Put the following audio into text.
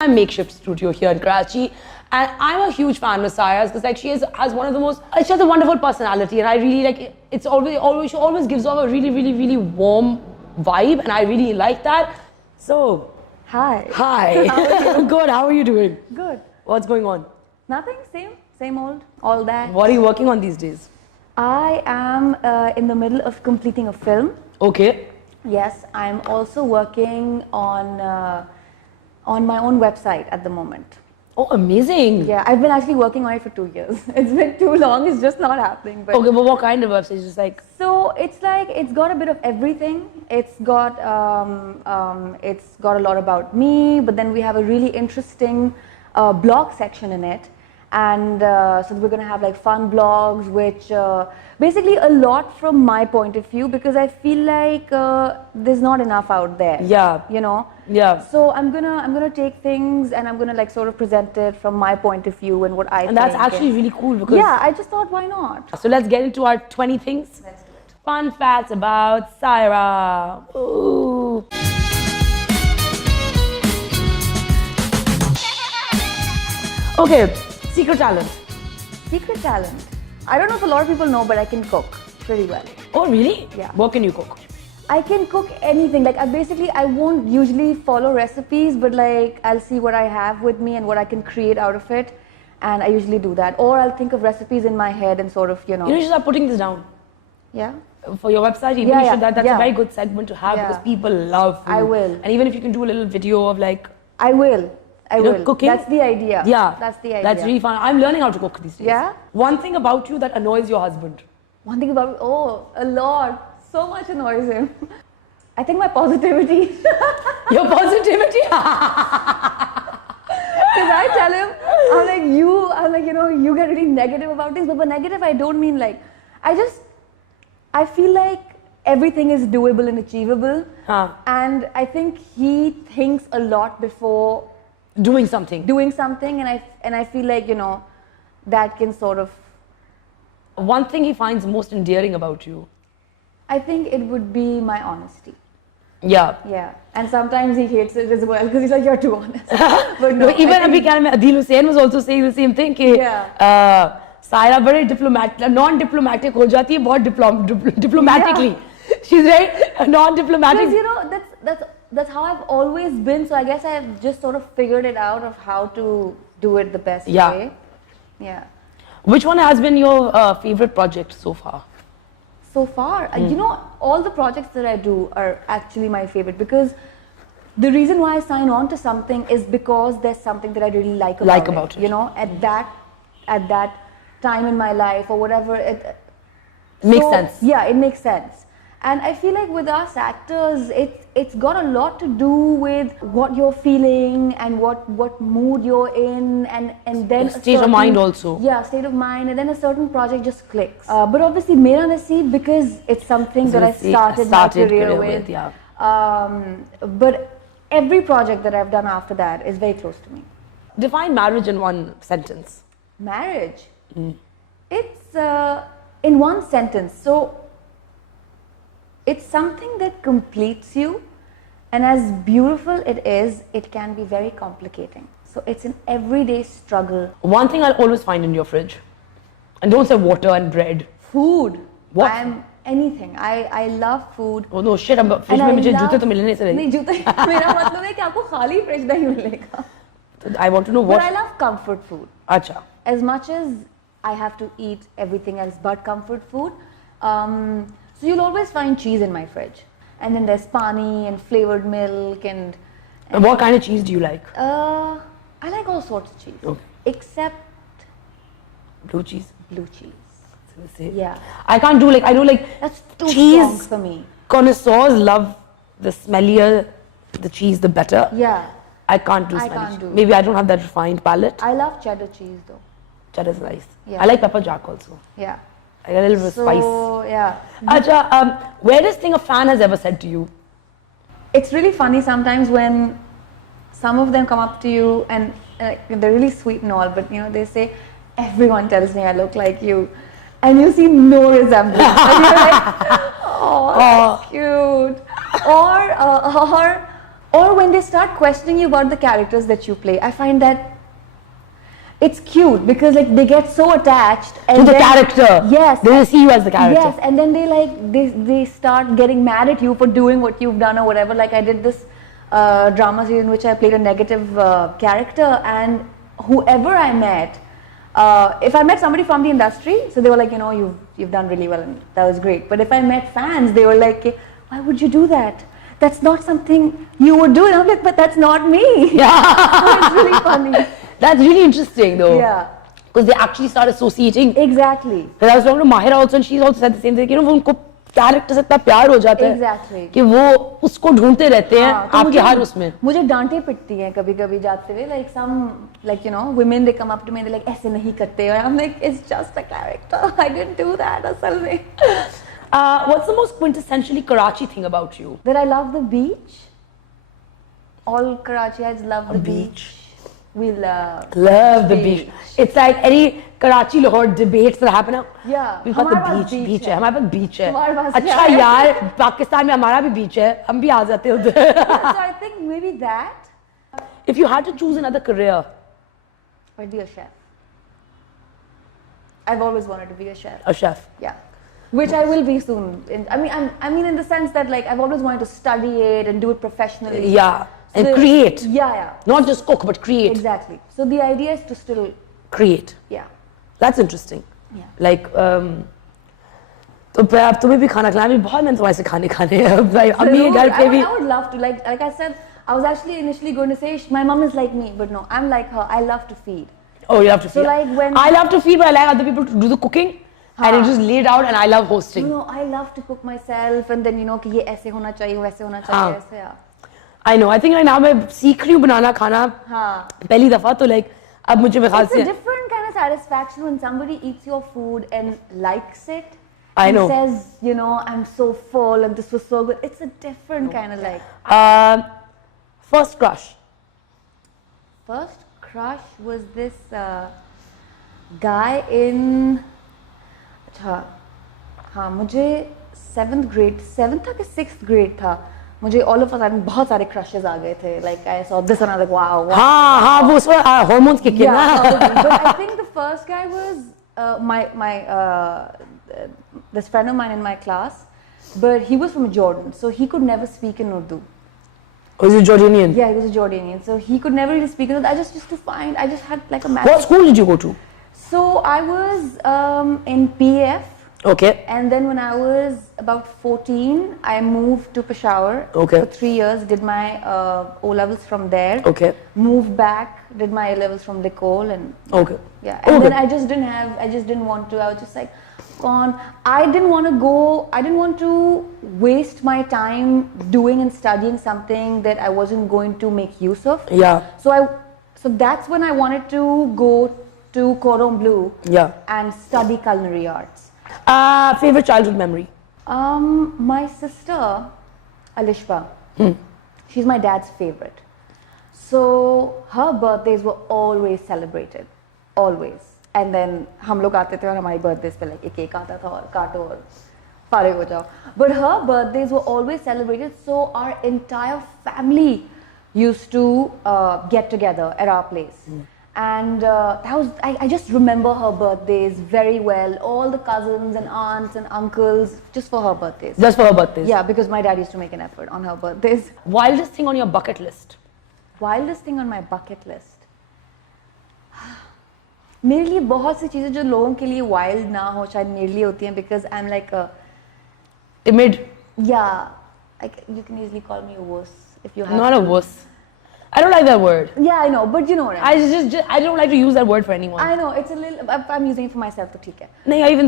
My makeshift studio here in Karachi, and I'm a huge fan of Syra's because like she has one of the most, she has a wonderful personality, and I really like it's always she always gives off a really warm vibe, and I really like that. So Hi. How are you? Good. How are you doing? Good. What's going on? Nothing. Same old. All that. What are you working on these days? I am in the middle of completing a film. Okay. Yes, I'm also working on my own website at the moment. Oh, amazing. Yeah, I've been actually working on it for 2 years. It's been too long. It's just not happening. But Okay, but what kind of website? Just like so, it's like it's got a bit of everything. It's got a lot about me, but then we have a really interesting blog section in it. And so we're going to have like fun blogs, which basically a lot from my point of view, because I feel like there's not enough out there. Yeah. You know. Yeah. So I'm gonna take things and I'm gonna like sort of present it from my point of view and what I think. And that's actually really cool because yeah, I just thought why not. So let's get into our 20 things. Let's do it. Fun facts about Syra. Ooh. Okay, secret talent. Secret talent. I don't know if a lot of people know, but I can cook pretty well. Oh, really? Yeah. What can you cook? I can cook anything. Like I won't usually follow recipes, but like I'll see what I have with me and what I can create out of it, and I usually do that. Or I'll think of recipes in my head and sort of, you know. You should start putting this down. Yeah. For your website, even you should. That's a very good segment to have because people love food. I will. And even if you can do a little video of like. I will. I will. Cooking. That's the idea. Yeah. That's the idea. That's really fun. I'm learning how to cook these days. Yeah. One thing about you that annoys your husband. One thing about a lot. So much annoys him. I think my positivity. Your positivity? Because I tell him, I'm like, you know, you get really negative about things. But by negative, I don't mean like, I feel like everything is doable and achievable. And I think he thinks a lot before doing something. And I feel like, you know, that can sort of. One thing he finds most endearing about you. I think it would be my honesty. Yeah. Yeah. And sometimes he hates it as well because he's like, you're too honest. But no, even Adil Hussain was also saying the same thing. Syra very diplomatic, non-diplomatic ho jati hai, bahut diplomatically. Yeah. She's very non-diplomatic. Because, you know, that's how I've always been. So I guess I've just sort of figured it out of how to do it the best way. Yeah. Which one has been your favorite project so far? So far, you know, all the projects that I do are actually my favorite because the reason why I sign on to something is because there's something that I really like about it. You know, at that time in my life or whatever, it makes sense. Yeah, it makes sense. And I feel like with us actors, it's got a lot to do with what you're feeling and what mood you're in, and then state of mind also. Yeah, state of mind, and then a certain project just clicks. But obviously, Mera Naseeb, because it's something that I started my career with. Yeah. But every project that I've done after that is very close to me. Define marriage in one sentence. Marriage. It's in one sentence. So. It's something that completes you, and as beautiful it is, it can be very complicating. So it's an everyday struggle. One thing I'll always find in your fridge, and don't say water and bread. Food. What? Anything. I love food. Oh no, shit! Fridge में मुझे जूते तो मिलने से नहीं जूते मेरा मतलब है कि आपको खाली fridge नहीं मिलेगा. I want to know what. But I love comfort food. Acha. As much as I have to eat everything else but comfort food. So you'll always find cheese in my fridge, and then there's pani and flavored milk and what kind of cheese do you like? I like all sorts of cheese, except blue cheese. Blue cheese. Yeah. I can't do I know that's too cheese strong for me. Connoisseurs love the smellier the cheese, the better. Yeah. I can't do smelly cheese. Maybe I don't have that refined palate. I love cheddar cheese though. Cheddar's nice. Yeah. I like pepper jack also. Yeah. I get a little bit of spice. So, yeah. Acha, weirdest thing a fan has ever said to you? It's really funny sometimes when some of them come up to you and they're really sweet and all, but you know, they say, everyone tells me I look like you. And you see no resemblance. And you're like, oh, that's cute. Or Or when they start questioning you about the characters that you play, I find that it's cute because like they get so attached to the character. Yes, they see you as the character. Yes, and then they start getting mad at you for doing what you've done or whatever. Like I did this drama series in which I played a negative character, and whoever I met, if I met somebody from the industry, so they were like, you know, you've done really well and that was great. But if I met fans, they were like, why would you do that? That's not something you would do. And I'm like, but that's not me. Yeah. So it's really funny. That's really interesting though. Yeah. Because they actually start associating. Exactly. Because I was talking to Mahira also, and she's also said the same thing. You know, उनको character से इतना प्यार हो जाता है. Exactly. कि वो उसको ढूंढते रहते हैं आपके हर उसमें. मुझे डांटे पिटती हैं कभी-कभी जाते हुए. Like some, like you know, women they come up to me and they're like ऐसे नहीं करते. And I'm like, it's just a character. I didn't do that असल में. What's the most quintessentially Karachi thing about you? That I love the beach. All Karachiites love the beach. We love the beach. It's like any Karachi Lahore debates that happen now. Yeah. We've got the beach है. हमारे पास beach है. हमारे पास अच्छा यार पाकिस्तान में हमारा भी beach है. हम भी आ जाते हैं उधर. So I think maybe that. If you had to choose another career, I'd be a chef. I've always wanted to be a chef. A chef. Yeah. Which I will be soon. I mean, in the sense that like I've always wanted to study it and do it professionally. Yeah. And create. Yeah. Not just cook, but create. Exactly. So the idea is to still create. Yeah. That's interesting. Yeah. Like, तो अब तुम्हें भी खाना खिलाना बहुत मैंने तुम्हारे से खाने हैं अम्मी के घर पे भी. I would love to. Like I said, I was actually initially going to say my mom is like me, but no, I'm like her. I love to feed. Oh, you love to feed. So like when I love to feed, but I like other people to do the cooking. And it just laid out, and I love hosting. No, I love to cook myself, and then you know कि ये ऐसे होना चाहिए, वैसे होना चाहिए, ऐसे यार. I know. I think right now मैं सीख रही हूँ बनाना खाना. हाँ. पहली दफा तो like अब मुझे ख्याल से. It's a different kind of satisfaction when somebody eats your food and likes it. I know. And says, you know, I'm so full and this was so good. It's a different kind of like. First crush. First crush was this guy in. हाँ मुझे 7th grade था कि 6th grade था मुझे all of a sudden बहुत सारे crushes आ गए थे like I saw this and I was like wow हाँ वो उसमें hormones kick in but I think the first guy was this friend of mine in my class but he was from Jordan so he could never speak in Urdu. Was he Jordanian? Yeah, he was a Jordanian so he could never really speak in Urdu. I just used to find I just had like a massive. What school did you go to? So I was in PF. Okay. And then when I was about 14, I moved to Peshawar for 3 years, did my O-levels from there. Okay. Moved back, did my A-levels from Nicole and yeah. And then I just didn't want to, I was just like, gone. I didn't want to waste my time doing and studying something that I wasn't going to make use of. Yeah. So that's when I wanted to go to Cordon Bleu and study culinary arts. Favorite childhood memory? My sister, Alishba, she's my dad's favorite. So her birthdays were always celebrated, always. And then हम लोग आते थे और हमारी birthdays पे like एक cake आता था और काटो और फारिग हो जाओ. But her birthdays were always celebrated, so our entire family used to get together at our place. And I just remember her birthdays very well. All the cousins and aunts and uncles, just for her birthdays. Just for her birthdays? Yeah, because my dad used to make an effort on her birthdays. Wildest thing on your bucket list? Wildest thing on my bucket list? मेरे लिए बहुत सी चीज़ें जो लोगों के लिए wild ना हो शायद मेरे लिए होती हैं because I'm like a timid. Yeah, like you can easily call me a wuss if you have. Not a wuss. I don't like that word. Yeah, I know, but you know what I mean. I don't like to use that word for anyone. I know, it's a little. I'm using it for myself, तो ठीक है. नहीं, I even